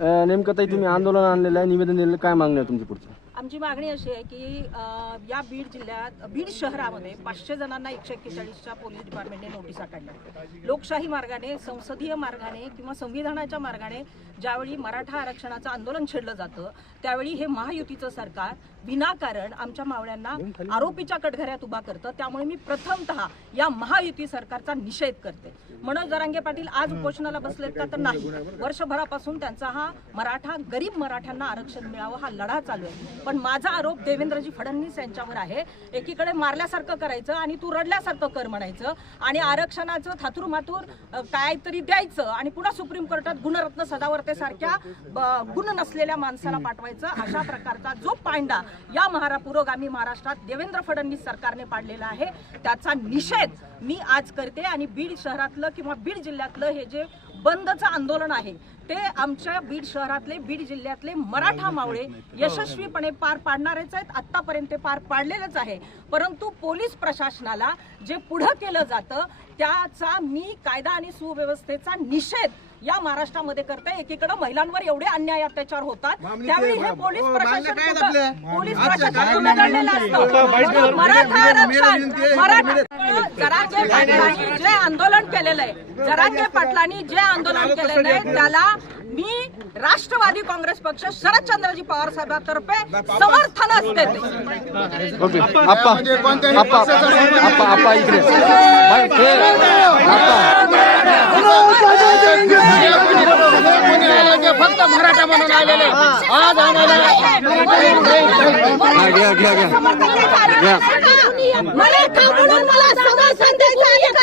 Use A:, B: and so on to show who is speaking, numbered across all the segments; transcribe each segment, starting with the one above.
A: नेमकं ताई तुम्ही आंदोलन आणलेलं आहे निवेदन दिलेलं आहे. काय मागणी आहे तुमची पुढची
B: आमची मागणी अशी आहे की या बीड जिल्ह्यात बीड शहरामध्ये पाचशे जणांना एकशे एक्केचाळीसच्या पोलीस डिपार्टमेंटने नोटिसा काढल्या लोकशाही मार्गाने संसदीय मार्गाने किंवा संविधानाच्या मार्गाने ज्यावेळी मराठा आरक्षणाचं आंदोलन छेडलं जातं त्यावेळी हे महायुतीचं सरकार विनाकारण आमच्या मावळ्यांना आरोपीच्या कटघऱ्यात उभा करतं. त्यामुळे मी प्रथमतः या महायुती सरकारचा निषेध करते. मनोज जरांगे पाटील आज उपोषणाला बसलेत का? तर नाही. वर्षभरापासून त्यांचा हा मराठा गरीब मराठ्यांना आरक्षण मिळावं हा लढा चालू आहे. पण पण माझा आरोप देवेंद्रजी फडणवीस यांच्यावर आहे. एकीकडे मारल्यासारखं करायचं आणि तू रडल्यासारखं कर म्हणायचं आणि आरक्षणाचं थातूर मातूर काहीतरी द्यायचं आणि पुन्हा सुप्रीम कोर्टात गुणरत्न सदावर्ते सारख्या ब- गुण नसलेल्या माणसाला पाठवायचं अशा प्रकारचा जो पांडा या महारा पुरोगामी महाराष्ट्रात देवेंद्र फडणवीस सरकारने पाडलेला आहे त्याचा निषेध मी आज करते आणि बीड शहरातलं किंवा बीड जिल्ह्यातलं हे जे बंदचं आंदोलन आहे. ते आमच्या बीड शहरातले बीड जिल्ह्यातले मराठा मावळे यशस्वीपणे पार पाडणारेच आहेत. आतापर्यंत ते पार पाडलेलंच आहे. परंतु पोलीस प्रशासनाला जे पुढं केलं जातं त्याचा मी कायदा आणि सुव्यवस्थेचा निषेध या महाराष्ट्रामध्ये करते एकीकडे महिलांवर एवढे अन्याय अत्याचार होतात. त्यावेळी हे पोलीस प्रशासन पोलीस प्रशासन कुठं दडलेलं असतं. मराठा आरक्षण मराठा जरांगे पाटलांनी जे आंदोलन केलेलं आहे जरांगे पाटलांनी जे आंदोलन केलेलं आहे त्याला मी राष्ट्रवादी काँग्रेस पक्ष शरदचंद्रजी पवार साहेबांतर्फे समर्थनच देते
A: ओके. आप्पा आप्पा
C: फक्त मराठा म्हणून आलेले आज आम्हाला
A: घ्या घ्या घ्या घ्या
D: मराठा म्हणून मला समर्थन द्यायचं अधिकार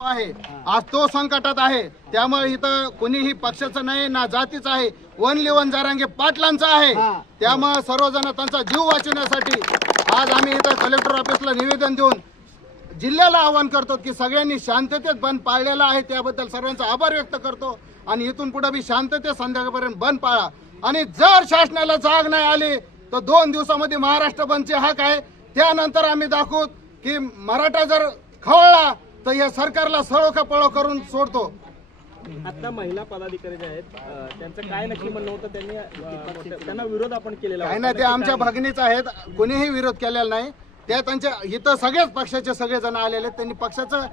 C: आहे. आज तो संकटात आहे. त्यामुळे इथं कोणीही पक्षाचं नाही ना जातीचं आहे. वन लिवन जारांगे पाटलांचा आहे. त्यामुळे सर्वजण त्यांचा जीव वाचवण्यासाठी आज आम्ही इथं कलेक्टर ऑफिसला निवेदन देऊन जिल्ह्याला आवाहन करतो की सगळ्यांनी शांततेत बंद पाळलेला आहे. त्याबद्दल सर्वांचा आभार व्यक्त करतो. आणि इथून पुढे बी शांततेत संध्याकाळपर्यंत बंद पाळा. आणि जर शासनाला जाग नाही आली तर दोन दिवसामध्ये महाराष्ट्र बंदचे हक आहे. त्यानंतर आम्ही दाखवू की मराठा जर खवळला तर या सरकारला सळो का पळो करून सोडतो.
E: आता महिला पदाधिकारी जे आहेत त्यांचं काय नक्की म्हणणं होतं? त्यांनी त्यांना विरोध आपण केलेला
C: काय. नाही ते आमच्या भगिनीच आहेत. कोणीही विरोध केलेला नाही. त्या त्यांच्या इथं सगळेच पक्षाचे सगळेजण आलेले आहेत. त्यांनी पक्षाचं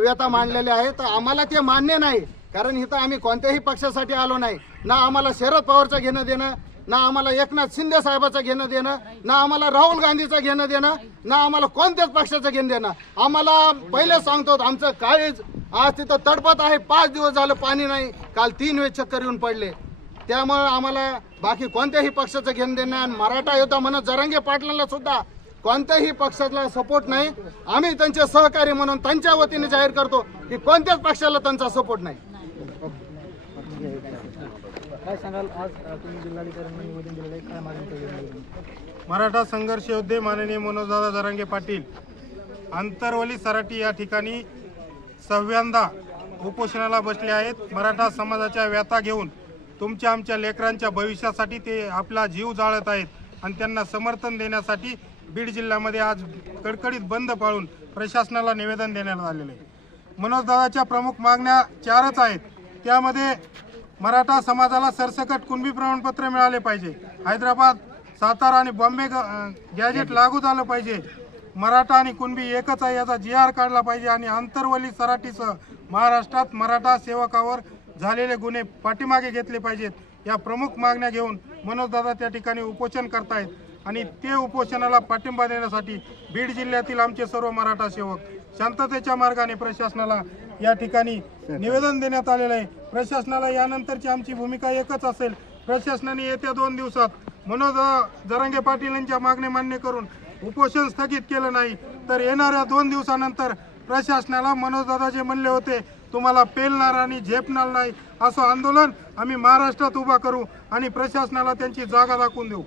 C: व्यथा मांडलेले आहे तर आम्हाला ते मान्य नाही. कारण इथं आम्ही कोणत्याही पक्षासाठी आलो नाही. ना आम्हाला शरद पवारचं घेणं देणं ना आम्हाला एकनाथ शिंदे साहेबाचं घेणं देणं ना आम्हाला राहुल गांधीचं घेणं देणं ना आम्हाला कोणत्याच पक्षाचं घेणं देणं. आम्हाला पहिले सांगतो आमचं काळीज आज तिथं तडपत आहे पाच दिवस झालं पाणी नाही काल तीन वेळ चक्कर येऊन पडले. त्यामुळे आम्हाला बाकी कोणत्याही पक्षाचं घेणं देणं आणि मराठा योद्धा म्हणत जरांगे पाटलांना सुद्धा कोणत्याही पक्षाला सपोर्ट नाही. आम्ही त्यांचे सहकारी म्हणून त्यांच्या वतीने जाहीर करतो की कोणत्याच पक्षाला त्यांचा सपोर्ट नाही.
E: काय सांगाल? आज तुम्ही जिल्हाधिकाऱ्यांना निवेदन दिलेलं आहे. काय मागणी
F: मराठा संघर्ष योद्धे माननीय मनोजदादा जरांगे पाटील आंतरवली सराटी या ठिकाणी सहाव्यांदा उपोषणाला बसले आहेत. मराठा समाजाच्या व्यथा घेऊन तुमच्या आमच्या लेकरांच्या भविष्यासाठी ते आपला जीव जाळत आहेत आणि त्यांना समर्थन देण्यासाठी बीड जिल्ह्यामध्ये आज कडकडीत बंद पाळून प्रशासनाला निवेदन देण्यात आलेले आहे. मनोजदादाच्या प्रमुख मागण्या चारच आहेत. त्यामध्ये मराठा समाजाला सरसकट कुणबी प्रमाणपत्र मिळाले पाहिजे. हैदराबाद सातारा आणि बॉम्बे ग- गॅजेट लागू झालं पाहिजे. मराठा आणि कुणबी एकच आहे याचा जी आर काढला पाहिजे आणि आंतरवली सराटीसह महाराष्ट्रात मराठा सेवकावर झालेले गुन्हे पाठीमागे घेतले पाहिजेत. या प्रमुख मागण्या घेऊन मनोजदादा त्या ठिकाणी उपोषण करतायत आणि ते उपोषणाला पाठिंबा देण्यासाठी बीड जिल्ह्यातील आमचे सर्व मराठा सेवक शांततेच्या मार्गाने प्रशासनाला या ठिकाणी निवेदन देण्यात आलेलं आहे. प्रशासनाला यानंतरची आमची भूमिका एकच असेल. प्रशासनाने येत्या दोन दिवसात मनोज जरांगे पाटील यांच्या मागणी मान्य करून उपोषण स्थगित केलं नाही. तर येणाऱ्या दोन दिवसानंतर प्रशासनाला मनोजदादा जे म्हणले होते तुम्हाला पेलणार आणि झेपणार नाही असं आंदोलन आम्ही महाराष्ट्रात उभा करू आणि प्रशासनाला त्यांची जागा दाखवून देऊ.